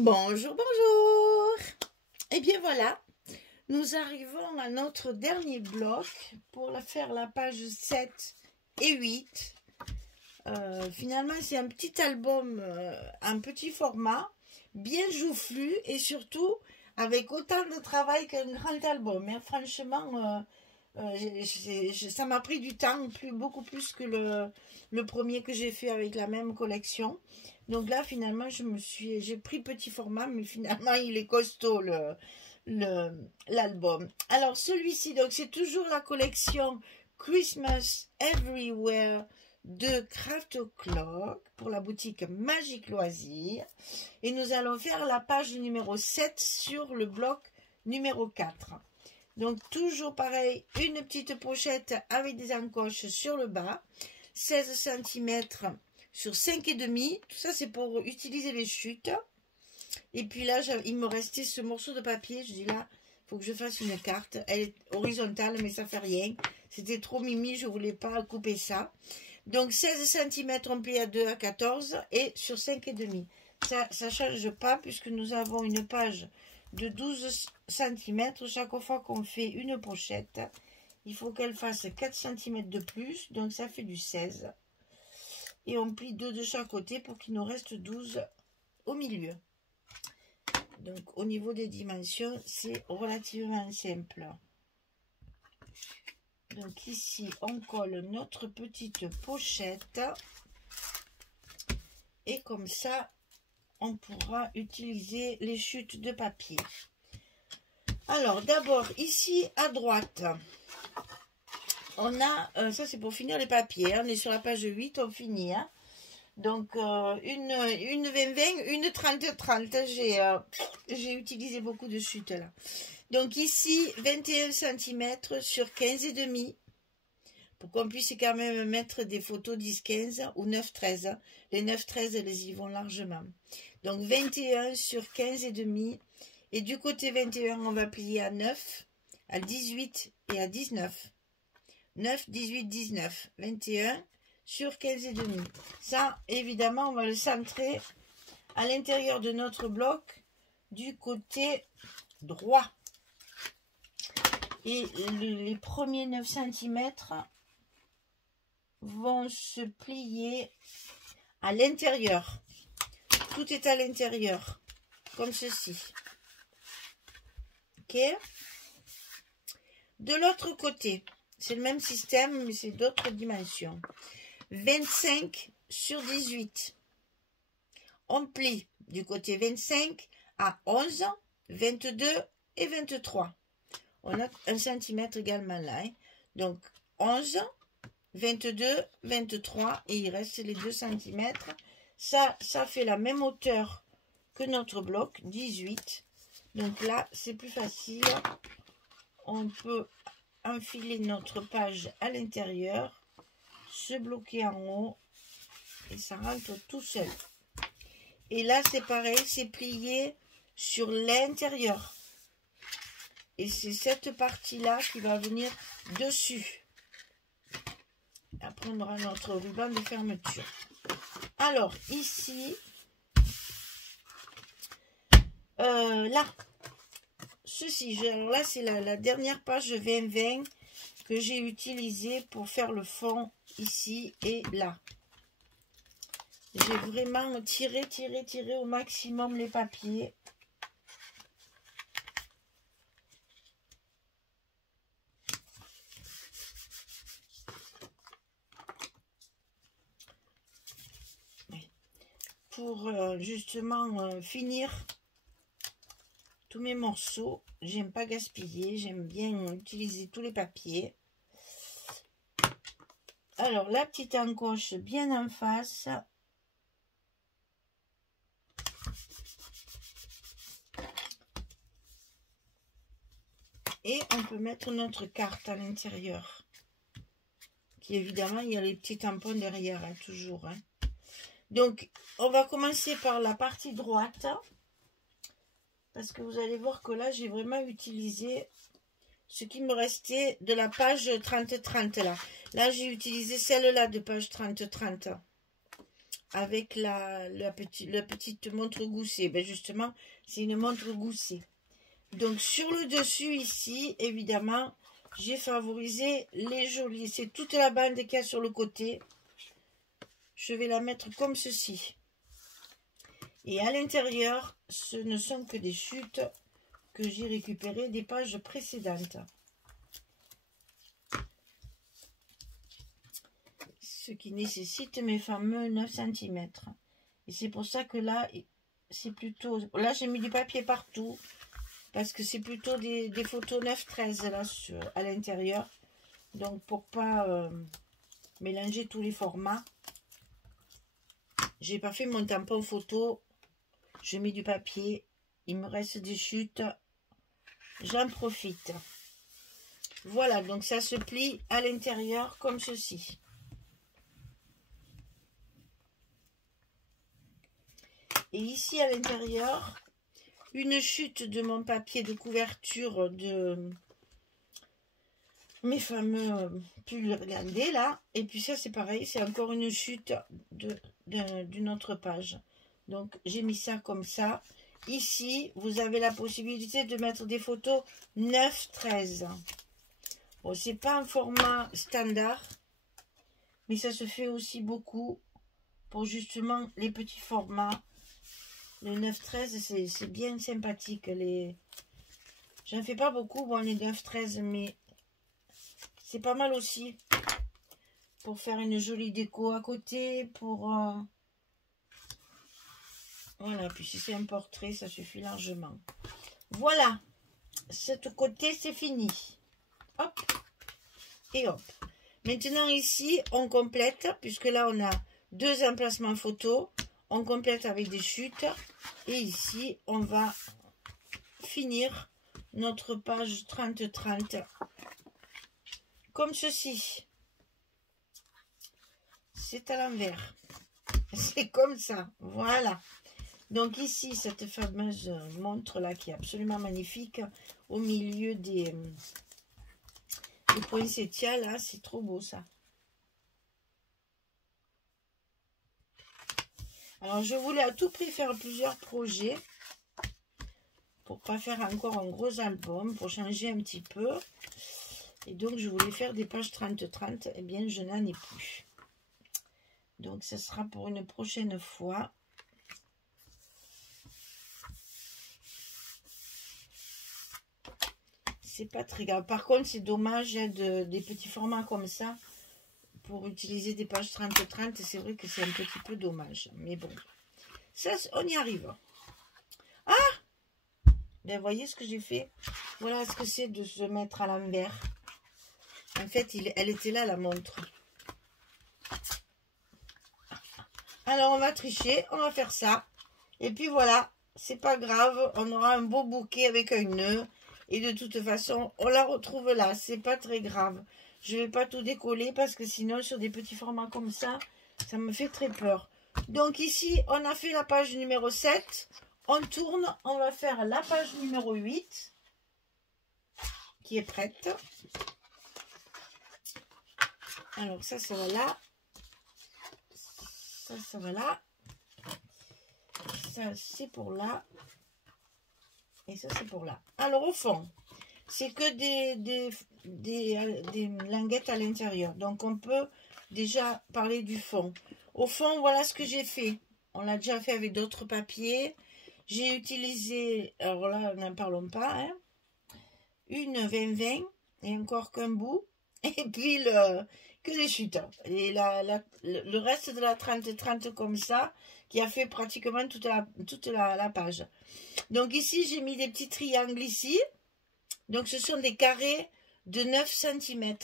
Bonjour, bonjour. Et bien voilà, nous arrivons à notre dernier bloc pour faire la page 7 et 8. Finalement, c'est un petit album, un petit format, bien joufflu et surtout avec autant de travail qu'un grand album. Mais franchement, ça m'a pris du temps, beaucoup plus que le premier que j'ai fait avec la même collection. Donc là, finalement, j'ai pris petit format, mais finalement, il est costaud l'album. Alors, celui-ci, donc c'est toujours la collection Christmas Everywhere de Craft O'Clock pour la boutique Magique Loisirs. Et nous allons faire la page numéro 7 sur le bloc numéro 4. Donc, toujours pareil, une petite pochette avec des encoches sur le bas, 16 cm sur 5,5. Tout ça, c'est pour utiliser les chutes. Et puis là, il me restait ce morceau de papier. Je dis là, il faut que je fasse une carte. Elle est horizontale, mais ça fait rien. C'était trop mimi, je ne voulais pas couper ça. Donc, 16 cm, on plie à 2 à 14 et sur 5,5. Ça ne change pas puisque nous avons une page de 12 cm. Chaque fois qu'on fait une pochette, il faut qu'elle fasse 4 cm de plus. Donc, ça fait du 16. Et on plie 2 de chaque côté pour qu'il nous reste 12 au milieu. Donc, au niveau des dimensions, c'est relativement simple. Donc, ici, on colle notre petite pochette. Et comme ça, on pourra utiliser les chutes de papier. Alors, d'abord, ici, à droite, on a, ça c'est pour finir les papiers, hein, on est sur la page 8, on finit. Hein. Donc, une 20-20, une 30-30, j'ai utilisé beaucoup de chutes là. Donc ici, 21 cm sur 15,5, pour qu'on puisse quand même mettre des photos 10-15 ou 9-13. Hein. Les 9-13, elles y vont largement. Donc 21 sur 15,5. Et du côté 21, on va plier à 9, à 18 et à 19. 9, 18, 19. 21 sur 15,5. Ça, évidemment, on va le centrer à l'intérieur de notre bloc du côté droit. Et les premiers 9 cm vont se plier à l'intérieur. Tout est à l'intérieur, comme ceci. Ok. De l'autre côté, c'est le même système, mais c'est d'autres dimensions. 25 sur 18. On plie du côté 25 à 11, 22 et 23. On a 1 cm également là. Hein. Donc 11, 22, 23 et il reste les 2 cm. Ça fait la même hauteur que notre bloc, 18. Donc là, c'est plus facile. On peut enfiler notre page à l'intérieur, se bloquer en haut et ça rentre tout seul. Et là, c'est pareil, c'est plié sur l'intérieur. Et c'est cette partie-là qui va venir dessus. Après, on aura notre ruban de fermeture. Alors, ici, là, ceci, alors là, c'est la dernière page 20-20 que j'ai utilisée pour faire le fond ici et là. J'ai vraiment tiré au maximum les papiers. Pour justement finir tous mes morceaux. J'aime pas gaspiller, j'aime bien utiliser tous les papiers. Alors la petite encoche bien en face. Et on peut mettre notre carte à l'intérieur. Qui évidemment, il y a les petits tampons derrière, hein, toujours. Hein. Donc, on va commencer par la partie droite. Parce que vous allez voir que là, j'ai vraiment utilisé ce qui me restait de la page 30-30 là. Là, j'ai utilisé celle-là de page 30-30. avec la petite montre Gousset. Ben justement, c'est une montre Gousset. Donc sur le dessus ici, évidemment, j'ai favorisé les jolis. C'est toute la bande qu'il y a sur le côté. Je vais la mettre comme ceci. Et à l'intérieur, ce ne sont que des chutes que j'ai récupérées des pages précédentes. Ce qui nécessite mes fameux 9 cm. Et c'est pour ça que là, c'est plutôt... Là, j'ai mis du papier partout. Parce que c'est plutôt des photos 9-13 là à l'intérieur. Donc pour pas mélanger tous les formats. J'ai pas fait mon tampon photo. Je mets du papier. Il me reste des chutes. J'en profite. Voilà, donc ça se plie à l'intérieur comme ceci. Et ici à l'intérieur, une chute de mon papier de couverture de mes fameux pulls regardez là. Et puis ça c'est pareil, c'est encore une chute d'une autre page. Donc j'ai mis ça comme ça. Ici, vous avez la possibilité de mettre des photos 9-13. Bon, c'est pas un format standard, mais ça se fait aussi pour justement les petits formats. Le 9-13, c'est bien sympathique. J'en fais pas beaucoup, bon, les 9-13, mais c'est pas mal aussi pour faire une jolie déco à côté, pour... Voilà, puis si c'est un portrait, ça suffit largement. Voilà, cet côté, c'est fini. Hop, et hop. Maintenant, ici, on complète, puisque là, on a 2 emplacements photos. On complète avec des chutes. Et ici, on va finir notre page 30-30. Comme ceci. C'est à l'envers. C'est comme ça. Voilà. Donc ici, cette fameuse montre-là qui est absolument magnifique. Au milieu des poinsettias, là. C'est trop beau, ça. Alors, je voulais à tout prix faire plusieurs projets pour pas faire encore un gros album, pour changer un petit peu. Et donc, je voulais faire des pages 30-30. Eh bien, je n'en ai plus. Donc, ce sera pour une prochaine fois. C'est pas très grave. Par contre, c'est dommage des petits formats comme ça. Pour utiliser des pages 30-30, c'est vrai que c'est un petit peu dommage. Mais bon, ça, on y arrive. Ah! Ben, voyez ce que j'ai fait. Voilà ce que c'est de se mettre à l'envers. En fait, elle était là, la montre. Alors, on va tricher. On va faire ça. Et puis, voilà. C'est pas grave. On aura un beau bouquet avec un nœud. Et de toute façon, on la retrouve là. C'est pas très grave. Je ne vais pas tout décoller parce que sinon, sur des petits formats comme ça, ça me fait très peur. Donc ici, on a fait la page numéro 7. On tourne, on va faire la page numéro 8 qui est prête. Alors ça va là. Ça va là. Ça, c'est pour là. Et ça, c'est pour là. Alors au fond, c'est que des languettes à l'intérieur. Donc, on peut déjà parler du fond. Au fond, voilà ce que j'ai fait. On l'a déjà fait avec d'autres papiers. J'ai utilisé, alors là, n'en parlons pas, hein, une 20-20 et encore qu'un bout. Et puis, que des chutes. Et le reste de la 30-30 comme ça, qui a fait pratiquement toute la page. Donc, ici, j'ai mis des petits triangles ici. Donc, ce sont des carrés de 9 cm.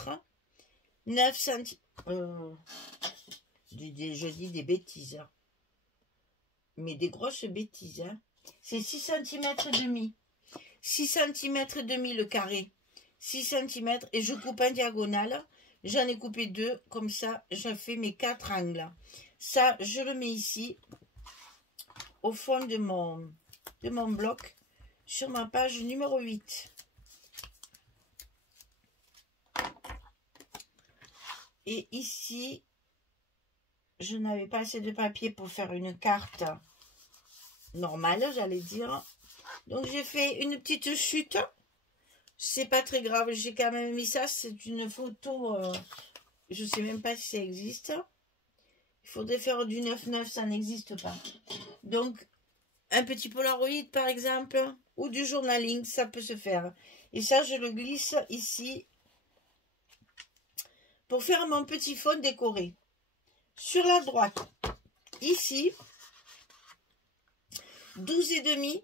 9 cm. Je dis des bêtises. Hein. Mais des grosses bêtises. Hein. C'est 6 cm et demi. 6 cm et demi le carré. 6 cm. Et je coupe en diagonale. J'en ai coupé 2. Comme ça, je fais mes 4 angles. Ça, je le mets ici. Au fond de mon bloc. Sur ma page numéro 8. Et ici, je n'avais pas assez de papier pour faire une carte normale, j'allais dire. Donc j'ai fait une petite chute. C'est pas très grave, j'ai quand même mis ça. C'est une photo, je sais même pas si ça existe. Il faudrait faire du 9-9, ça n'existe pas. Donc un petit Polaroid par exemple, ou du journaling, ça peut se faire. Et ça, je le glisse ici pour faire mon petit fond décoré. Sur la droite, ici, 12,5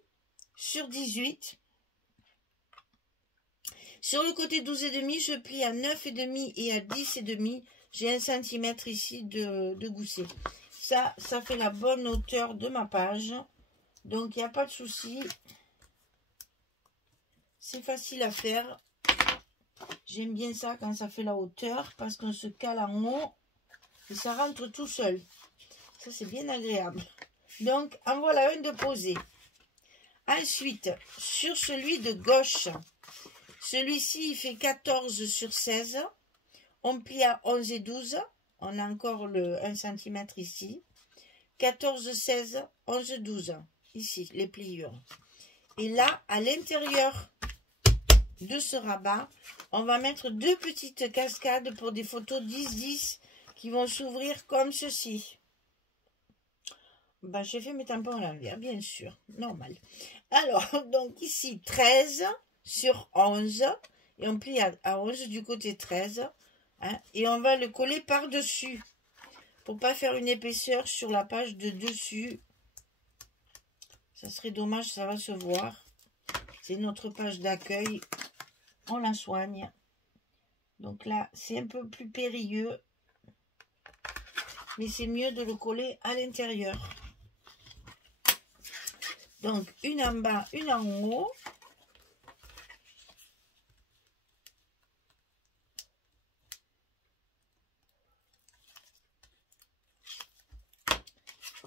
sur 18. Sur le côté 12,5, je plie à 9,5 et à 10,5. J'ai 1 cm ici de gousset. Ça fait la bonne hauteur de ma page. Donc, il n'y a pas de souci. C'est facile à faire. J'aime bien ça quand ça fait la hauteur parce qu'on se cale en haut et ça rentre tout seul. Ça, c'est bien agréable. Donc, en voilà un de posé. Ensuite, sur celui de gauche, celui-ci, il fait 14 sur 16. On plie à 11 et 12. On a encore le 1 cm ici. 14, 16, 11, 12. Ici, les pliures. Et là, à l'intérieur de ce rabat, on va mettre 2 petites cascades pour des photos 10-10 qui vont s'ouvrir comme ceci. Ben, j'ai fait mes tampons à l'envers, bien sûr, normal. Alors, donc ici, 13 sur 11, et on plie à 11 du côté 13, hein, et on va le coller par-dessus, pour pas faire une épaisseur sur la page de dessus. Ça serait dommage, ça va se voir. C'est notre page d'accueil, on la soigne. Donc là, c'est un peu plus périlleux, mais c'est mieux de le coller à l'intérieur. Donc, une en bas, une en haut.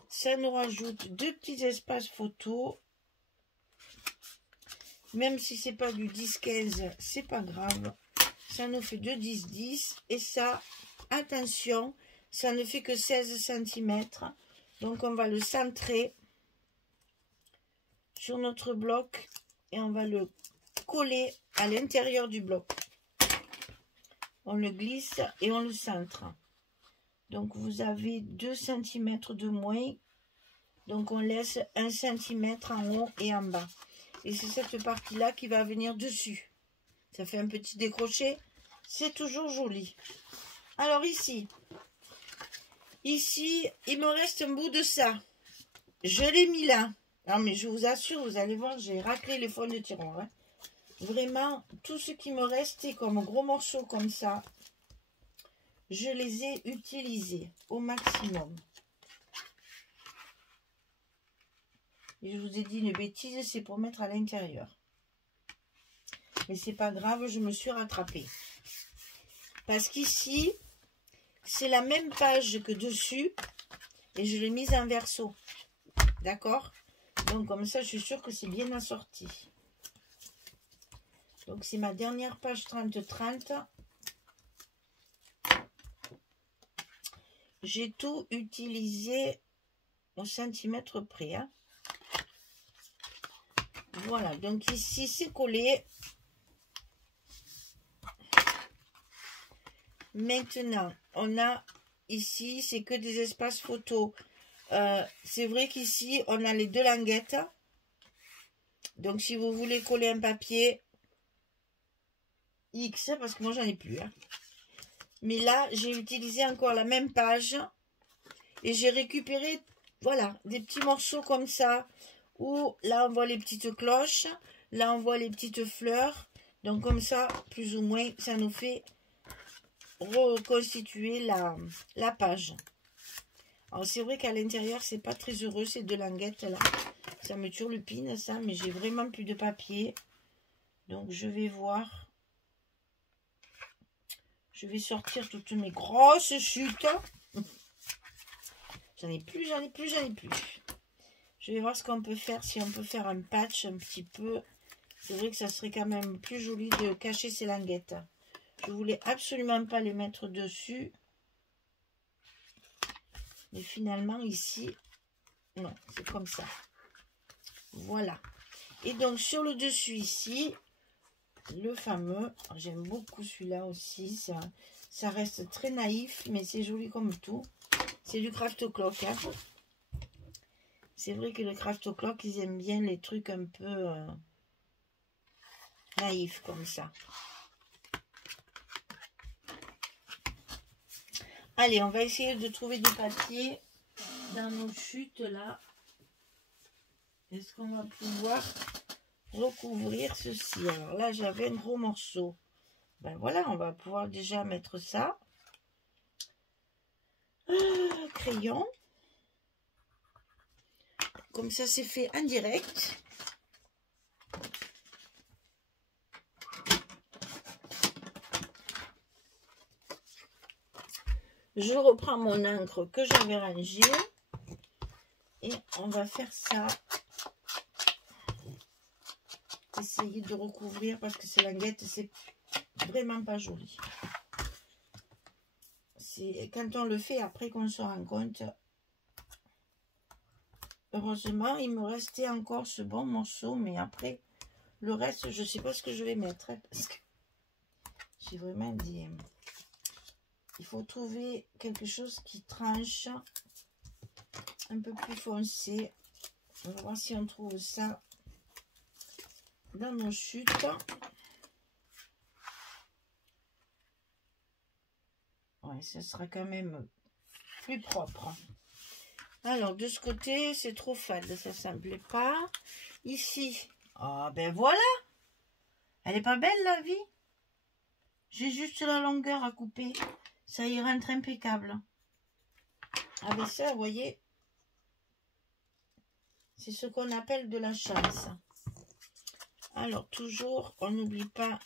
Ça nous rajoute 2 petits espaces photo. Même si c'est pas du 10-15, c'est pas grave. Ça nous fait 2 10-10. Et ça, attention, ça ne fait que 16 cm. Donc, on va le centrer sur notre bloc et on va le coller à l'intérieur du bloc. On le glisse et on le centre. Donc vous avez 2 cm de moins. Donc on laisse 1 cm en haut et en bas. Et c'est cette partie-là qui va venir dessus. Ça fait un petit décroché. C'est toujours joli. Alors ici, il me reste un bout de ça. Je l'ai mis là. Non, mais je vous assure, vous allez voir, j'ai raclé les fonds de tiroir. Hein. Vraiment, tout ce qui me restait comme gros morceaux comme ça, je les ai utilisés au maximum. Et je vous ai dit une bêtise, c'est pour mettre à l'intérieur. Mais c'est pas grave, je me suis rattrapée. Parce qu'ici, c'est la même page que dessus. Et je l'ai mise en verso. D'accord ? Donc comme ça, je suis sûre que c'est bien assorti. Donc c'est ma dernière page 30-30. J'ai tout utilisé au centimètre près. Hein. Voilà, donc ici c'est collé. Maintenant, on a ici, c'est que des espaces photos. C'est vrai qu'ici, on a les 2 languettes. Donc, si vous voulez coller un papier X, parce que moi, j'en ai plus. Hein. Mais là, j'ai utilisé encore la même page. Et j'ai récupéré, voilà, des petits morceaux comme ça. Où là, on voit les petites cloches. Là, on voit les petites fleurs. Donc, comme ça, plus ou moins, ça nous fait reconstituer la page. Alors c'est vrai qu'à l'intérieur c'est pas très heureux ces 2 languettes là, ça me turlupine ça, mais j'ai vraiment plus de papier, donc je vais voir, je vais sortir toutes mes grosses chutes. J'en ai plus. Je vais voir ce qu'on peut faire, si on peut faire un patch un petit peu. C'est vrai que ça serait quand même plus joli de cacher ces languettes. Je voulais absolument pas les mettre dessus. Mais finalement, ici, non, c'est comme ça. Voilà. Et donc, sur le dessus, ici, le fameux, j'aime beaucoup celui-là aussi, ça reste très naïf, mais c'est joli comme tout. C'est du Craft Clock, hein. C'est vrai que le Craft Clock, ils aiment bien les trucs un peu naïfs comme ça. Allez, on va essayer de trouver des papiers dans nos chutes là. Est-ce qu'on va pouvoir recouvrir ceci? Alors là, j'avais un gros morceau. Ben voilà, on va pouvoir déjà mettre ça. Crayon. Comme ça, c'est fait en direct. Je reprends mon encre que j'avais rangée. Et on va faire ça. Essayer de recouvrir parce que ces languettes, c'est vraiment pas joli. C'est quand on le fait après qu'on se rend compte. Heureusement, il me restait encore ce bon morceau, mais après, le reste, je sais pas ce que je vais mettre. Hein, parce que j'ai vraiment dit, il faut trouver quelque chose qui tranche un peu plus foncé. On va voir si on trouve ça dans nos chutes. Ouais, ce sera quand même plus propre. Alors, de ce côté, c'est trop fade, ça me plaît pas. Ici, ah ben voilà. Elle est pas belle, la vie. J'ai juste la longueur à couper. Ça y rentre impeccable. Avec ça, vous voyez, c'est ce qu'on appelle de la chance. Alors, toujours, on n'oublie pas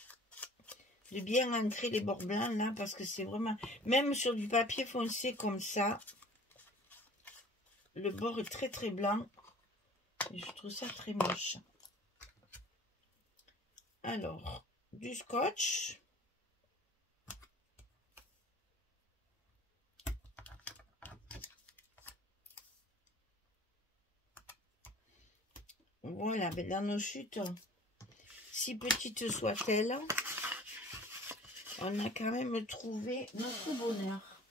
de bien ancrer les bords blancs, là, parce que c'est vraiment... Même sur du papier foncé comme ça, le bord est très très blanc. Et je trouve ça très moche. Alors, du scotch. Voilà, ben dans nos chutes, si petites soient-elles, on a quand même trouvé notre bonheur.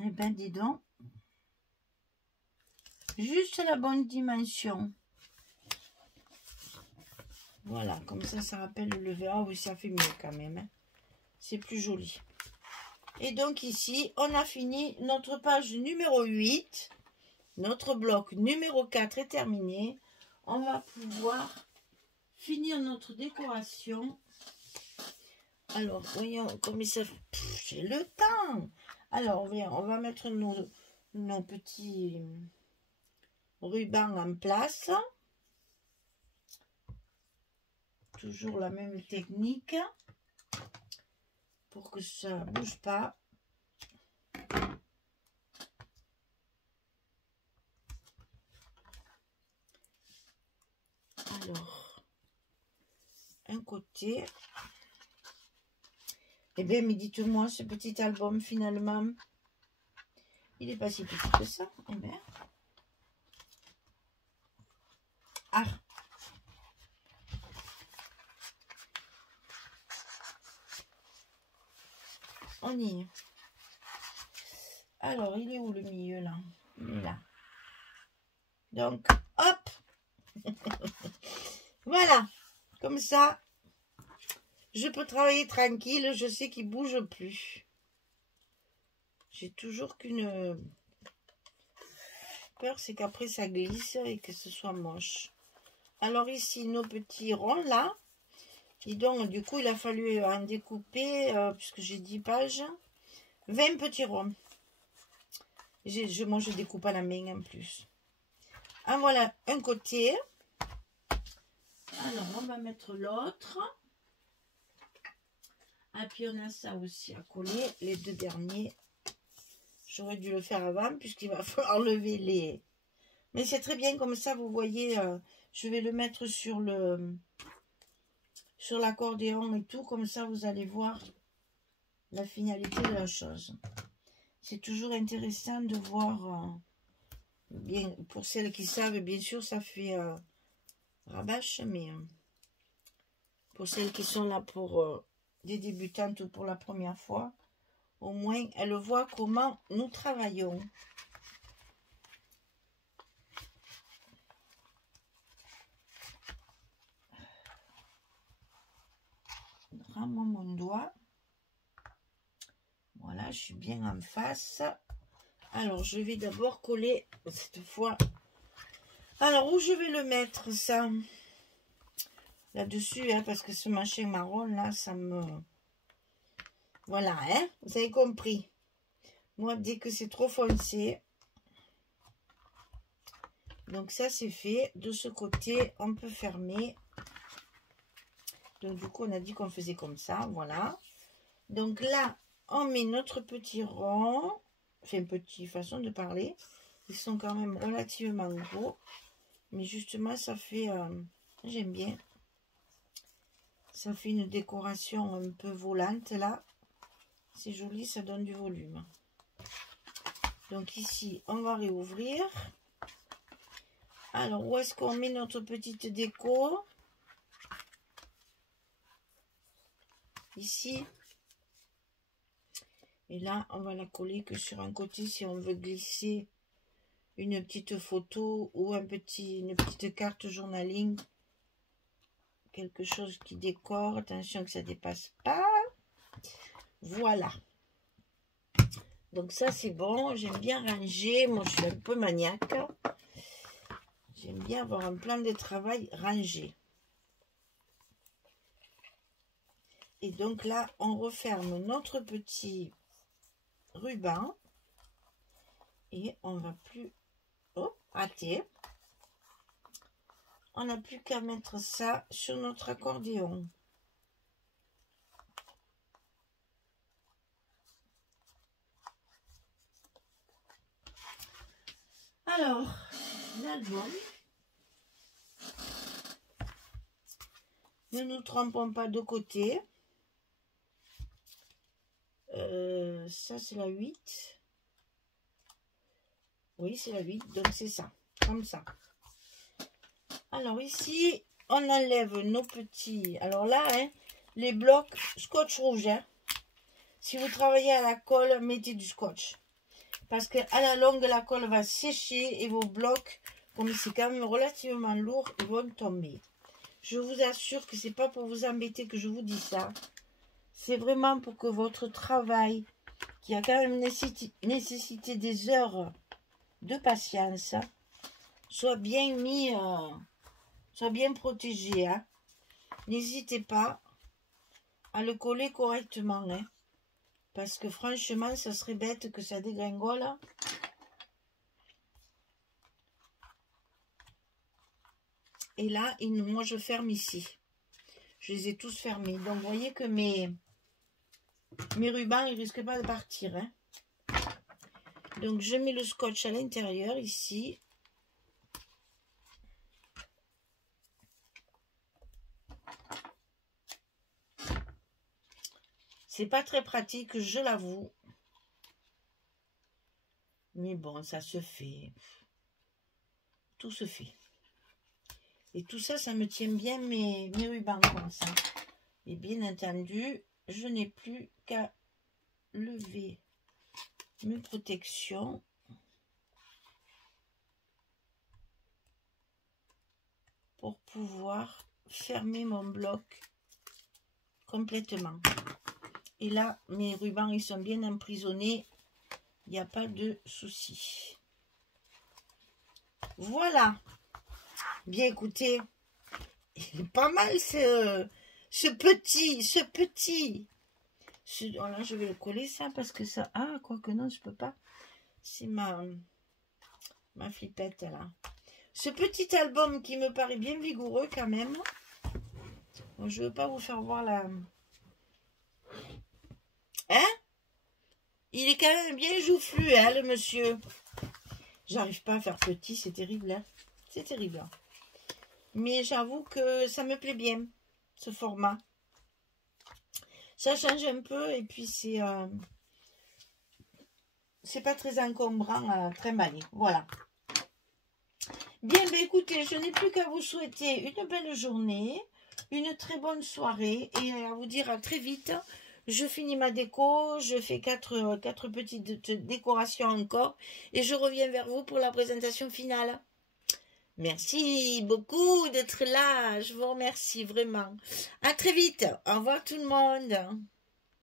Eh ben, dis donc. Juste la bonne dimension. Voilà, comme ça rappelle le verre. Oh oui, ça fait mieux quand même. Hein. C'est plus joli. Et donc ici, on a fini notre page numéro 8. Notre bloc numéro 4 est terminé. On va pouvoir finir notre décoration. Alors, voyons comme ça... J'ai le temps. Alors, on va mettre nos petits rubans en place. Toujours la même technique. Pour que ça ne bouge pas. Alors, un côté. Eh bien, mais dites-moi, ce petit album, finalement, il n'est pas si petit que ça. Eh bien. Ah. On y est. Alors, il est où le milieu, là? Il est là. Donc, hop. Voilà. Comme ça, je peux travailler tranquille. Je sais qu'il ne bouge plus. J'ai toujours qu'une peur, c'est qu'après ça glisse et que ce soit moche. Alors ici, nos petits ronds là. Et donc, du coup, il a fallu en découper, puisque j'ai 10 pages, 20 petits ronds. Moi, je découpe à la main en plus. Ah, voilà, un côté. Alors, on va mettre l'autre. Et puis, on a ça aussi à coller, les deux derniers. J'aurais dû le faire avant, puisqu'il va falloir lever les... Mais c'est très bien comme ça, vous voyez, je vais le mettre sur le sur l'accordéon et tout, comme ça vous allez voir la finalité de la chose. C'est toujours intéressant de voir, bien, pour celles qui savent, bien sûr ça fait rabâche, mais pour celles qui sont là pour des débutantes ou pour la première fois, au moins elles voient comment nous travaillons. Rends-moi mon doigt. Voilà, je suis bien en face. Alors, je vais d'abord coller cette fois. Alors, où je vais le mettre, ça? Là-dessus, hein, parce que ce machin marron, là, ça me... Voilà, hein, vous avez compris. Moi, dès que c'est trop foncé... Donc, ça, c'est fait. De ce côté, on peut fermer. Donc, du coup, on a dit qu'on faisait comme ça, voilà. Donc, là, on met notre petit rond. Enfin, petit, façon de parler. Ils sont quand même relativement gros. Mais justement, ça fait... j'aime bien. Ça fait une décoration un peu volante, là. C'est joli, ça donne du volume. Donc, ici, on va réouvrir. Alors, où est-ce qu'on met notre petite déco? Ici. Et là, on va la coller que sur un côté si on veut glisser une petite photo ou une petite carte journaling. Quelque chose qui décore. Attention que ça ne dépasse pas. Voilà. Donc ça, c'est bon. J'aime bien ranger. Moi, je suis un peu maniaque. J'aime bien avoir un plan de travail rangé. Et donc là, on referme notre petit ruban. Et on va plus... Oh, raté. On n'a plus qu'à mettre ça sur notre accordéon. Alors, l'album. Ne nous trompons pas de côté. Ça, c'est la 8. Oui, c'est la 8. Donc, c'est ça. Comme ça. Alors, ici, on enlève nos petits... Alors là, hein, les blocs scotch rouge. Hein. Si vous travaillez à la colle, mettez du scotch. Parce qu'à la longue, la colle va sécher et vos blocs, comme c'est quand même relativement lourd, ils vont tomber. Je vous assure que c'est pas pour vous embêter que je vous dis ça. C'est vraiment pour que votre travail, qui a quand même nécessité des heures de patience, soit bien mis, soit bien protégé. Hein. N'hésitez pas à le coller correctement. Hein. Parce que franchement, ça serait bête que ça dégringole. Et là, moi, je ferme ici. Je les ai tous fermés. Donc, vous voyez que mes rubans, ils ne risquent pas de partir. Hein. Donc, je mets le scotch à l'intérieur, ici. C'est pas très pratique, je l'avoue. Mais bon, ça se fait. Tout se fait. Et tout ça, ça me tient bien mes rubans comme ça. Et bien entendu, je n'ai plus qu'à lever mes protections. Pour pouvoir fermer mon bloc complètement. Et là, mes rubans, ils sont bien emprisonnés. Il n'y a pas de souci. Voilà. Bien, écoutez, il est pas mal ce petit. Là, je vais le coller ça parce que ça... Ah, quoique non, je peux pas. C'est ma flippette, là. Ce petit album qui me paraît bien vigoureux quand même. Bon, je ne veux pas vous faire voir la... Hein? Il est quand même bien joufflu, hein, le monsieur. J'arrive pas à faire petit, c'est terrible. Hein? C'est terrible. Hein? Mais j'avoue que ça me plaît bien. ce format. Ça change un peu et puis c'est pas très encombrant, très mal. Voilà. Bien, ben écoutez, je n'ai plus qu'à vous souhaiter une belle journée, une très bonne soirée et à vous dire à très vite. Je finis ma déco, je fais quatre petites décorations encore et je reviens vers vous pour la présentation finale. Merci beaucoup d'être là, je vous remercie vraiment. À très vite, au revoir tout le monde.